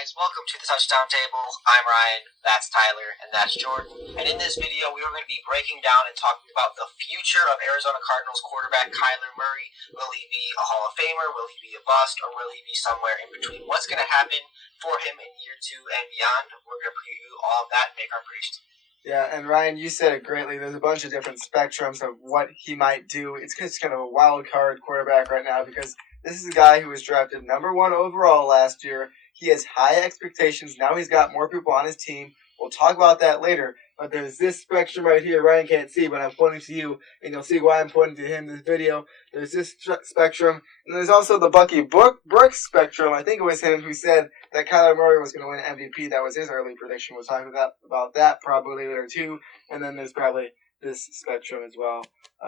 guys, welcome to the Touchdown Table. I'm Ryan, that's Tyler, and that's Jordan. And in this video, we are going to be breaking down and talking about the future of Arizona Cardinals quarterback Kyler Murray. Will he be a Hall of Famer? Will he be a bust? Or will he be somewhere in between? What's going to happen for him in year 2 and beyond? We're going to preview all of that and make our predictions. Yeah, and Ryan, you said it greatly. There's a bunch of different spectrums of what he might do. It's just kind of a wild card quarterback right now because this is a guy who was drafted number 1 overall last year. He has high expectations. Now he's got more people on his team. We'll talk about that later. But there's this spectrum right here. Ryan can't see, but I'm pointing to you, and you'll see why I'm pointing to him in this video. There's this spectrum, and there's also the Bucky Brooks spectrum. I think it was him who said that Kyler Murray was going to win MVP. That was his early prediction. We'll talk about that probably later too. And then there's probably this spectrum as well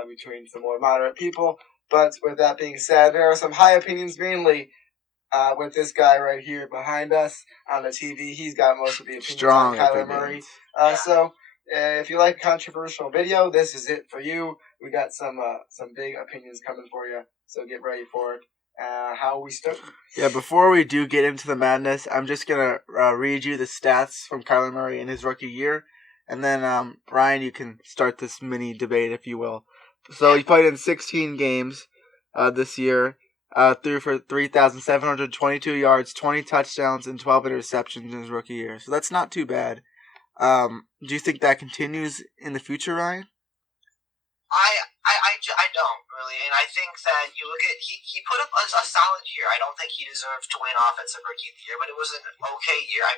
between some more moderate people. But with that being said, there are some high opinions, mainly with this guy right here behind us on the TV. He's got most of the opinions on Kyler Murray. So if you like a controversial video, this is it for you. We got some big opinions coming for you, so get ready for it. How we start? Yeah, before we do get into the madness, I'm just going to read you the stats from Kyler Murray in his rookie year. And then, Ryan, you can start this mini debate, if you will. So he played in 16 games this year, threw for 3,722 yards, 20 touchdowns, and 12 interceptions in his rookie year. So that's not too bad. Do you think that continues in the future, Ryan? I don't really, and I think that you look at he put up a solid year. I don't think he deserved to win Offensive Rookie of the Year, but it was an okay year.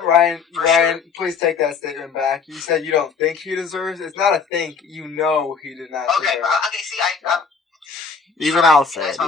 Ryan, sure. Please take that statement back. You said you don't think he deserves. It's not a think. You know he did not. Okay, okay. See, I'll say it.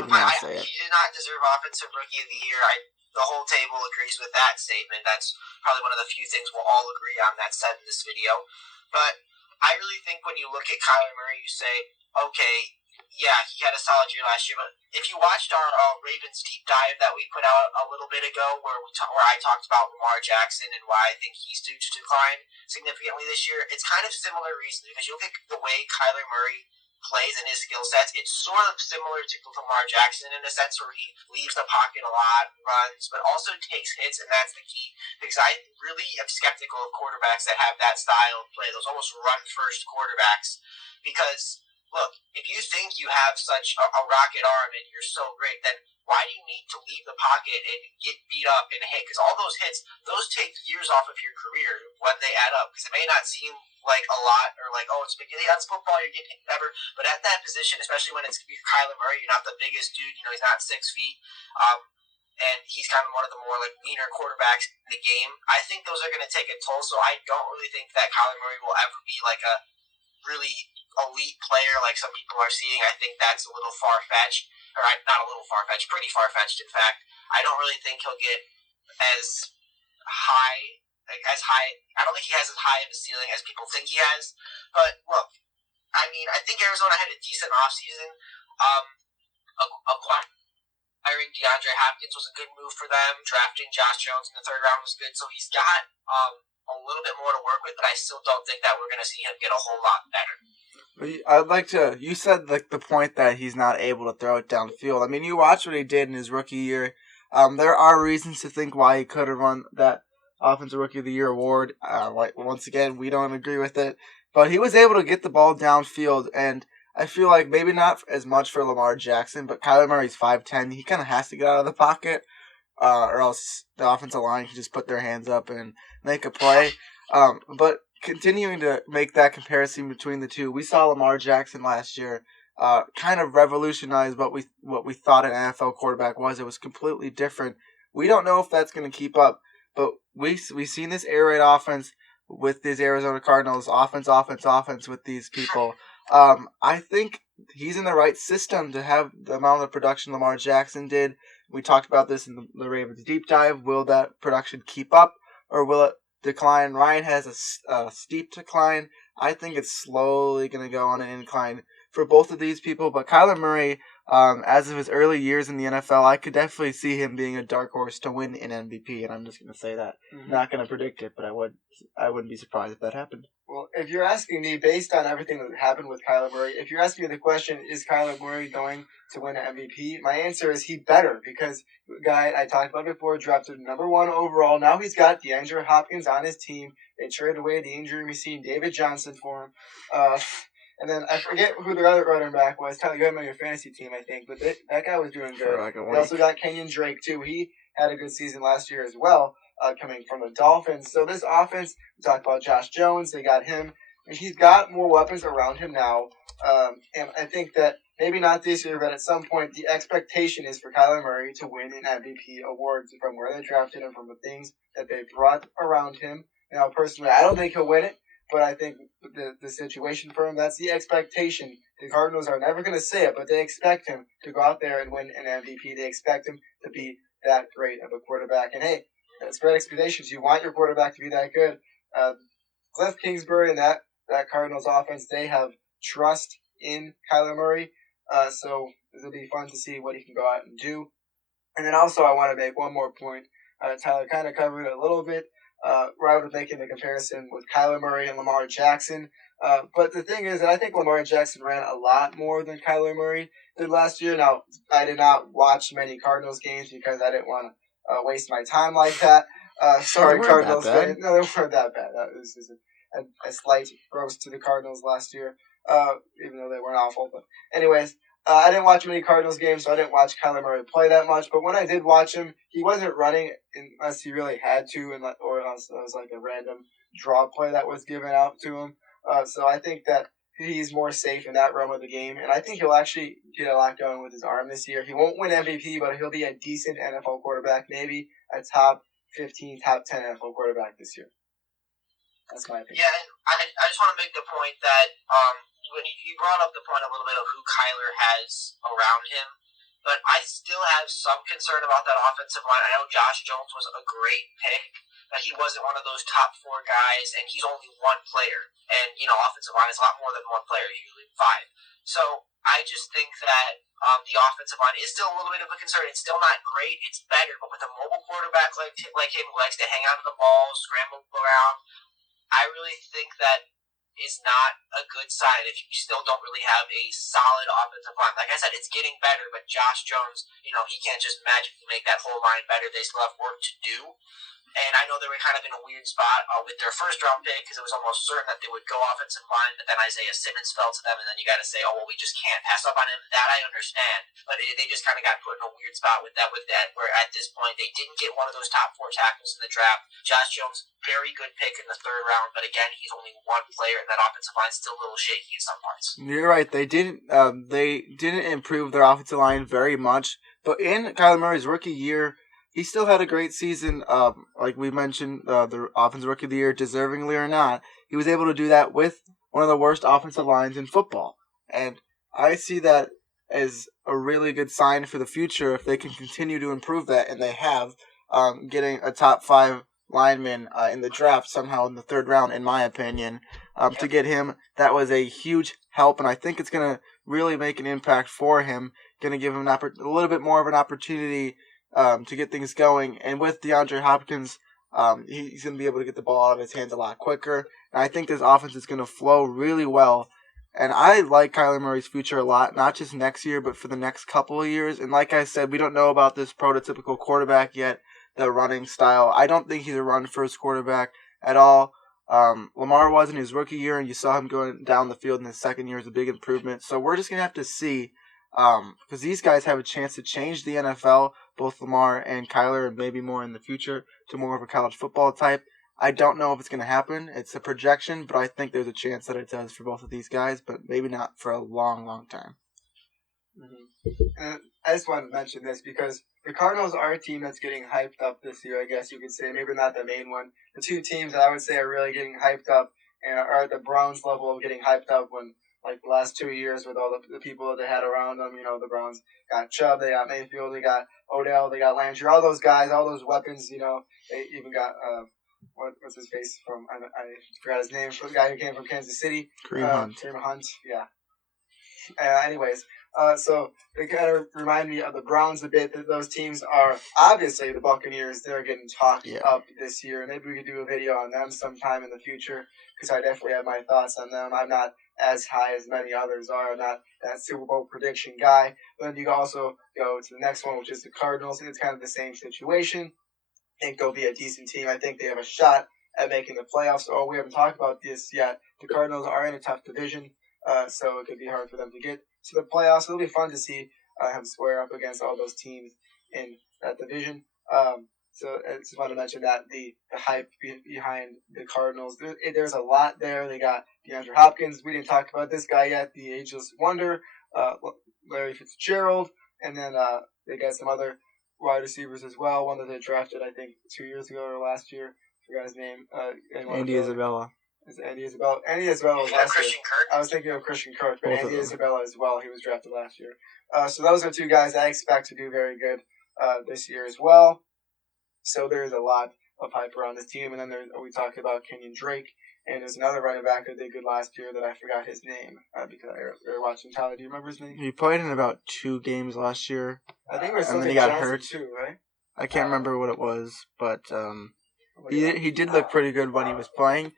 He did not deserve Offensive Rookie of the Year. The whole table agrees with that statement. That's probably one of the few things we'll all agree on that's said in this video. But I really think when you look at Kyler Murray, you say, okay, yeah, he had a solid year last year. But if you watched our Ravens deep dive that we put out a little bit ago, where I talked about Lamar Jackson and why I think he's due to decline significantly this year, it's kind of similar reason because you look at the way Kyler Murray plays and his skill sets, it's sort of similar to Lamar Jackson in a sense where he leaves the pocket a lot, runs, but also takes hits, and that's the key. Because I really am skeptical of quarterbacks that have that style of play, those almost run-first quarterbacks. Because, look, if you think you have such a rocket arm and you're so great, then why do you need to leave the pocket and get beat up and hit? Because all those hits, those take years off of your career when they add up. Because it may not seem like a lot or like, oh, it's big. Yeah, it's football, you're getting hit, whatever. But at that position, especially when it's Kyler Murray, you're not the biggest dude. You know, he's not 6 feet. And he's kind of one of the more like leaner quarterbacks in the game. I think those are going to take a toll. So I don't really think that Kyler Murray will ever be like a really elite player like some people are seeing. I think that's a little far-fetched. Or not a little far-fetched, pretty far-fetched, in fact. I don't really think he'll get as high. I don't think he has as high of a ceiling as people think he has. But, look, I mean, I think Arizona had a decent offseason. Acquiring DeAndre Hopkins was a good move for them. Drafting Josh Jones in the 3rd round was good. So he's got a little bit more to work with, but I still don't think that we're going to see him get a whole lot better. I'd like to. You said the point that he's not able to throw it downfield. I mean, you watch what he did in his rookie year. There are reasons to think why he could have won that Offensive Rookie of the Year award. Once again, we don't agree with it, but he was able to get the ball downfield, and I feel like maybe not as much for Lamar Jackson, but Kyler Murray's 5'10". He kind of has to get out of the pocket, or else the offensive line can just put their hands up and make a play. But continuing to make that comparison between the two, we saw Lamar Jackson last year kind of revolutionize what we thought an NFL quarterback was. It was completely different. We don't know if that's going to keep up, but we've seen this air raid offense with these Arizona Cardinals, offense with these people. I think he's in the right system to have the amount of production Lamar Jackson did. We talked about this in the Ravens deep dive. Will that production keep up, or will it decline? Ryan has a steep decline. I think it's slowly going to go on an incline for both of these people. But Kyler Murray, As of his early years in the NFL, I could definitely see him being a dark horse to win an MVP, and I'm just going to say that. Mm-hmm. Not going to predict it, but I wouldn't be surprised if that happened. Well, if you're asking me, based on everything that happened with Kyler Murray, if you're asking me the question, is Kyler Murray going to win an MVP? My answer is he better, because the guy I talked about before drafted number 1 overall. Now he's got DeAndre Hopkins on his team. They traded away the injury machine David Johnson for him. And then I forget who the other running back was. Tyler, you had him on your fantasy team, I think. But that guy was doing good. They also got Kenyon Drake, too. He had a good season last year as well, coming from the Dolphins. So this offense, we talked about Josh Jones. They got him. And he's got more weapons around him now. And I think that maybe not this year, but at some point, the expectation is for Kyler Murray to win an MVP award from where they drafted him, from the things that they brought around him. Now, personally, I don't think he'll win it. But I think the situation for him, that's the expectation. The Cardinals are never going to say it, but they expect him to go out there and win an MVP. They expect him to be that great of a quarterback. And hey, that's great expectations. You want your quarterback to be that good. Cliff Kingsbury and that Cardinals offense, they have trust in Kyler Murray. So it'll be fun to see what he can go out and do. And then also I want to make one more point. Tyler kind of covered it a little bit. Where I was making the comparison with Kyler Murray and Lamar Jackson. But the thing is that I think Lamar Jackson ran a lot more than Kyler Murray did last year. Now, I did not watch many Cardinals games because I didn't want to waste my time like that. Sorry, Cardinals fans. No, they weren't that bad. That was just a slight roast to the Cardinals last year, even though they weren't awful. But anyways, I didn't watch many Cardinals games, so I didn't watch Kyler Murray play that much. But when I did watch him, he wasn't running unless he really had to, or unless it was like a random draw play that was given out to him. So I think that he's more safe in that realm of the game, and I think he'll actually get a lot going with his arm this year. He won't win MVP, but he'll be a decent NFL quarterback, maybe a top 15, top 10 NFL quarterback this year. That's my opinion. Yeah, and I just want to make the point that when you brought up the point a little bit of who Kyler has around him, but I still have some concern about that offensive line. I know Josh Jones was a great pick, but he wasn't one of those top 4 guys, and he's only one player. And, offensive line is a lot more than one player, usually 5. So I just think that the offensive line is still a little bit of a concern. It's still not great. It's better, but with a mobile quarterback like him who likes to hang on to the ball, scramble around, I really think that is not a good sign if you still don't really have a solid offensive line. Like I said, it's getting better, but Josh Jones, he can't just magically make that whole line better. They still have work to do. And I know they were kind of in a weird spot with their first-round pick because it was almost certain that they would go offensive line, but then Isaiah Simmons fell to them, and then you got to say, oh, well, we just can't pass up on him. That I understand, but they just kind of got put in a weird spot with that, where at this point they didn't get one of those top 4 tackles in the draft. Josh Jones, very good pick in the 3rd round, but again, he's only one player, and that offensive line's still a little shaky in some parts. You're right. They didn't improve their offensive line very much, but in Kyler Murray's rookie year, he still had a great season. Like we mentioned, the Offensive Rookie of the Year, deservingly or not, he was able to do that with one of the worst offensive lines in football. And I see that as a really good sign for the future if they can continue to improve that, and they have, getting a top 5 lineman in the draft somehow in the 3rd round, in my opinion. To get him, that was a huge help, and I think it's going to really make an impact for him, going to give him a little bit more of an opportunity to get things going. And with DeAndre Hopkins, he's going to be able to get the ball out of his hands a lot quicker. And I think this offense is going to flow really well. And I like Kyler Murray's future a lot, not just next year, but for the next couple of years. And like I said, we don't know about this prototypical quarterback yet, the running style. I don't think he's a run-first quarterback at all. Lamar was in his rookie year, and you saw him going down the field in his 2nd year is a big improvement. So we're just going to have to see, because these guys have a chance to change the NFL, both Lamar and Kyler, and maybe more in the future, to more of a college football type. I don't know if it's going to happen. It's a projection, but I think there's a chance that it does for both of these guys, but maybe not for a long, long time. Mm-hmm. And I just wanted to mention this because the Cardinals are a team that's getting hyped up this year, I guess you could say. Maybe not the main one. The 2 teams that I would say are really getting hyped up are at the Browns level of getting hyped up when, like, the last 2 years with all the people that they had around them. The Browns got Chubb, they got Mayfield, they got Odell, they got Landry, all those guys, all those weapons, they even got, what's his face from, I forgot his name, the guy who came from Kansas City. Kareem Hunt. Kareem Hunt, yeah. Anyways, So they kind of remind me of the Browns a bit. That those teams are obviously the Buccaneers. They're getting talked up this year. Maybe we could do a video on them sometime in the future because I definitely have my thoughts on them. I'm not as high as many others are. I'm not that Super Bowl prediction guy. But then you can also go to the next one, which is the Cardinals. It's kind of the same situation. I think they'll be a decent team. I think they have a shot at making the playoffs. Oh, we haven't talked about this yet. The Cardinals are in a tough division, so it could be hard for them to get to the playoffs. It'll be fun to see him square up against all those teams in that division. So I just want to mention that the hype behind the Cardinals. There's a lot there. They got DeAndre Hopkins. We didn't talk about this guy yet. The ageless wonder, Larry Fitzgerald, and then they got some other wide receivers as well. One that they drafted, I think, 2 years ago or last year. Forgot his name. Andy Isabella. Is it Andy Isabella? Andy Isabella was last Christian year. Kirk? I was thinking of Christian Kirk, but Both Andy of them. Isabella as well. He was drafted last year. So those are two guys I expect to do very good this year as well. So there's a lot of hype around this team. And then we talked about Kenyon Drake. And there's another running back that did good last year that I forgot his name because we were watching. Tyler, do you remember his name? He played in about 2 games last year. I think it was And then something he got Johnson hurt. too, right? I can't remember what it was, but he did look pretty good when he was playing.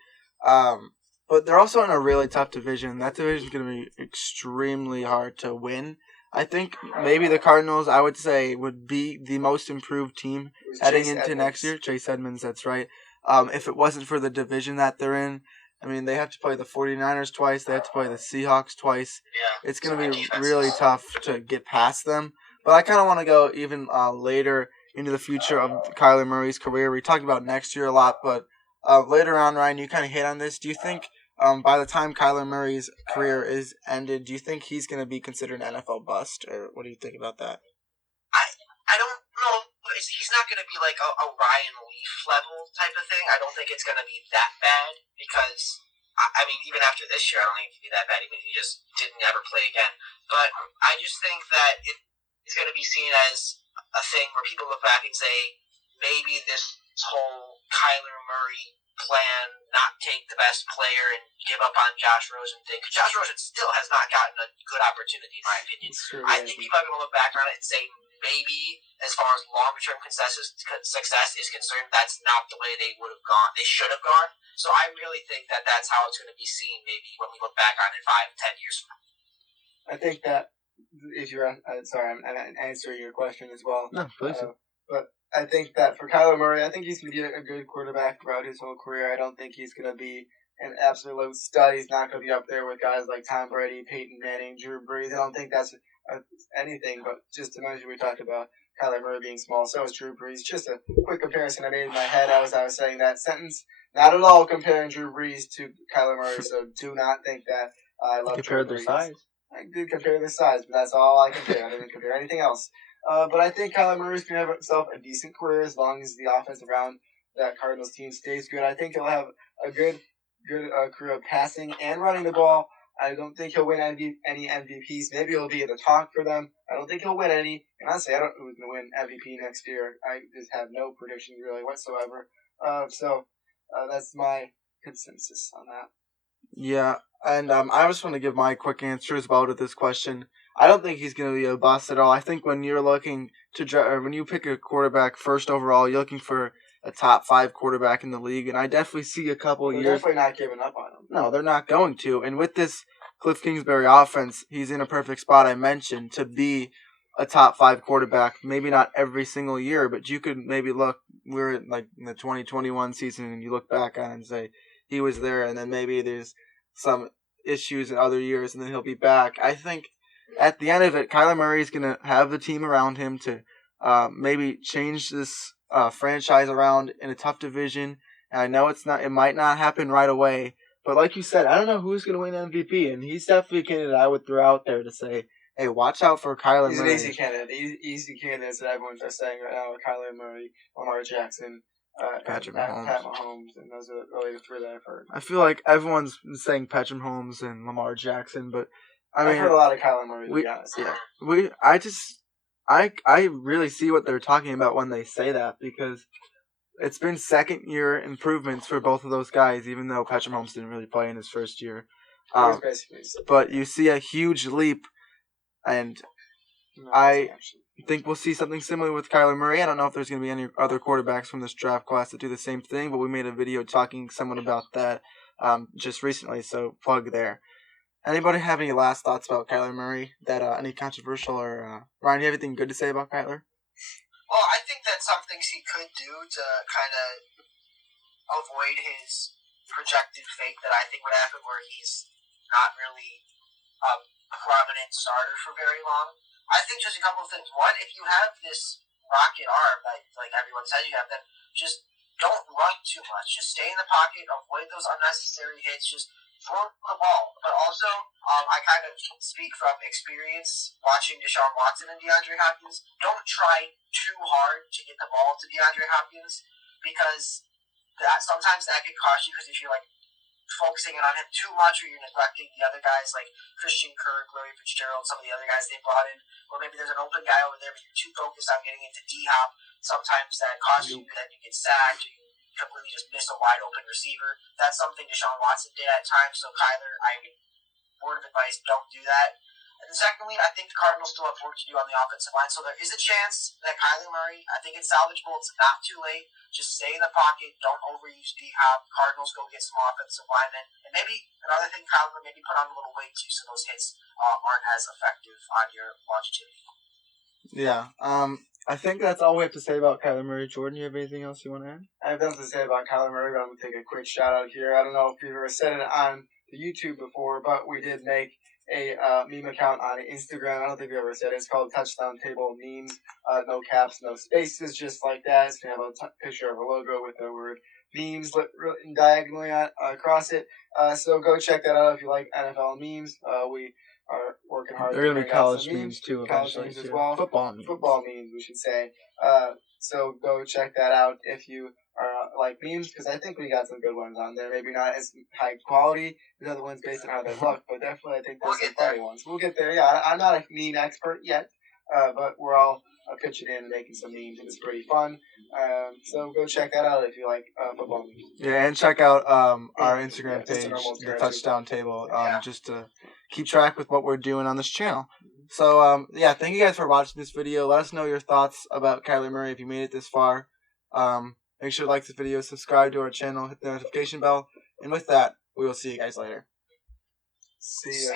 But they're also in a really tough division. That division is going to be extremely hard to win. I think maybe the Cardinals, I would say, would be the most improved team heading into next year. Chase Edmonds, that's right. If it wasn't for the division that they're in, I mean, they have to play the 49ers twice. They have to play the Seahawks twice. Yeah. It's going to be really tough to get past them. But I kind of want to go even later into the future of Kyler Murray's career. We talked about next year a lot, but later on, Ryan, you kind of hit on this. Do you think by the time Kyler Murray's career is ended, do you think he's going to be considered an NFL bust? Or what do you think about that? I don't know. He's not going to be like a Ryan Leaf level type of thing. I don't think it's going to be that bad because, I mean, even after this year, I don't think it can be that bad, even if he just didn't ever play again. But I just think that it's going to be seen as a thing where people look back and say, maybe this whole Kyler Murray plan, not take the best player and give up on Josh Rosen thing. Because Josh Rosen still has not gotten a good opportunity, in my opinion. I think people are going to look back on it and say, maybe as far as longer-term success is concerned, that's not the way they would have gone. They should have gone. So I really think that that's how it's going to be seen maybe when we look back on it 5-10 years from now. I think that if you're sorry, I'm answering your question as well. No, please. But I think that for Kyler Murray, I think he's going to be a good quarterback throughout his whole career. I don't think he's going to be an absolute stud. He's not going to be up there with guys like Tom Brady, Peyton Manning, Drew Brees. I don't think that's anything, but just to mention, we talked about Kyler Murray being small, so is Drew Brees. Just a quick comparison I made in my head as I was saying that sentence. Not at all comparing Drew Brees to Kyler Murray, so do not think that I love Compare Drew their Brees. size. I did compare their size, but that's all I compare. I didn't compare anything else. But I think Kyler Murray's going to have himself a decent career as long as the offense around that Cardinals team stays good. I think he'll have a good career of passing and running the ball. I don't think he'll win any MVPs. Maybe he'll be at the talk for them. I don't think he'll win any. And honestly, I don't know who's going to win MVP next year. I just have no predictions really whatsoever. So that's my consensus on that. Yeah, and I just want to give my quick answer as well to this question. I don't think he's going to be a bust at all. I think when you're looking to when you pick a quarterback first overall, you're looking for a top 5 quarterback in the league, and I definitely see a couple They're years. definitely not giving up on him. No, they're not going to. And with this Cliff Kingsbury offense, he's in a perfect spot, I mentioned, to be a top 5 quarterback. Maybe not every single year, but you could maybe look. We're like in the 2021 season, and you look back on it and say he was there, and then maybe there's some issues in other years, and then he'll be back. I think at the end of it, Kyler Murray is going to have the team around him to maybe change this franchise around in a tough division. And I know it might not happen right away, but like you said, I don't know who's going to win MVP, and he's definitely a candidate I would throw out there to say, hey, watch out for Kyler He's Murray. an easy candidate. Easy candidates that everyone's saying right now: Kyler Murray, Lamar Jackson, Patrick Pat Mahomes. Mahomes, and those are really the 3 that I've heard. I feel like everyone's saying Patrick Mahomes and Lamar Jackson, but I mean, I've heard a lot of Kyler Murray, to be honest. Yeah, I really see what they're talking about when they say that, because it's been second year improvements for both of those guys, even though Patrick Mahomes didn't really play in his first year. But you see a huge leap And No, I actually. think we'll see something similar with Kyler Murray. I don't know if there's going to be any other quarterbacks from this draft class that do the same thing, but we made a video talking to someone about that just recently, so plug there. Anybody have any last thoughts about Kyler Murray? That any controversial or Ryan, do you have anything good to say about Kyler? Well, I think that some things he could do to kind of avoid his projected fate that I think would happen, where he's not really a prominent starter for very long. I think just a couple of things. One, if you have this rocket arm that like everyone says you have, then just don't run too much. Just stay in the pocket, avoid those unnecessary hits, just throw the ball. But also, I kind of speak from experience watching Deshaun Watson and DeAndre Hopkins. Don't try too hard to get the ball to DeAndre Hopkins, because sometimes that could cost you, because if you're like focusing in on him too much, or you're neglecting the other guys like Christian Kirk, Larry Fitzgerald, some of the other guys they brought in, or maybe there's an open guy over there, but you're too focused on getting into D-Hop. Sometimes that costs you, that you get sacked, or you completely just miss a wide open receiver. That's something Deshaun Watson did at times. So Kyler, word of advice, don't do that. And then secondly, I think the Cardinals still have work to do on the offensive line, so there is a chance that Kyler Murray, I think it's salvageable. It's not too late. Just stay in the pocket. Don't overuse D-Hop. Cardinals go get some offensive linemen. And maybe another thing, Kyler, maybe put on a little weight too, so those hits aren't as effective on your longevity. Yeah. I think that's all we have to say about Kyler Murray. Jordan, you have anything else you want to add? I have nothing to say about Kyler Murray, but I'm going to take a quick shout out here. I don't know if you've ever said it on the YouTube before, but we did make a meme account on Instagram. I don't think we ever said it. It's called Touchdown Table Memes. No caps, no spaces, just like that. It's going to have a picture of a logo with the word memes written diagonally across it. So go check that out if you like NFL memes. We are working hard. They're going to be college memes memes too, college eventually. memes as too. well. Football memes. Football memes, we should say. So go check that out if you are like memes, because I think we got some good ones on there. Maybe not as high quality as other ones based on how they look, but definitely I think there's some funny ones. We'll get there. Yeah, I'm not a meme expert yet, but we're all pitching in and making some memes, and it's pretty fun. So go check that out if you like football memes. Yeah, and check out our Instagram Yeah, page, Instagram the too. Touchdown Table, just to keep track with what we're doing on this channel. So, yeah, thank you guys for watching this video. Let us know your thoughts about Kyler Murray if you made it this far. Make sure to like this video, subscribe to our channel, hit the notification bell. And with that, we will see you guys later. See ya.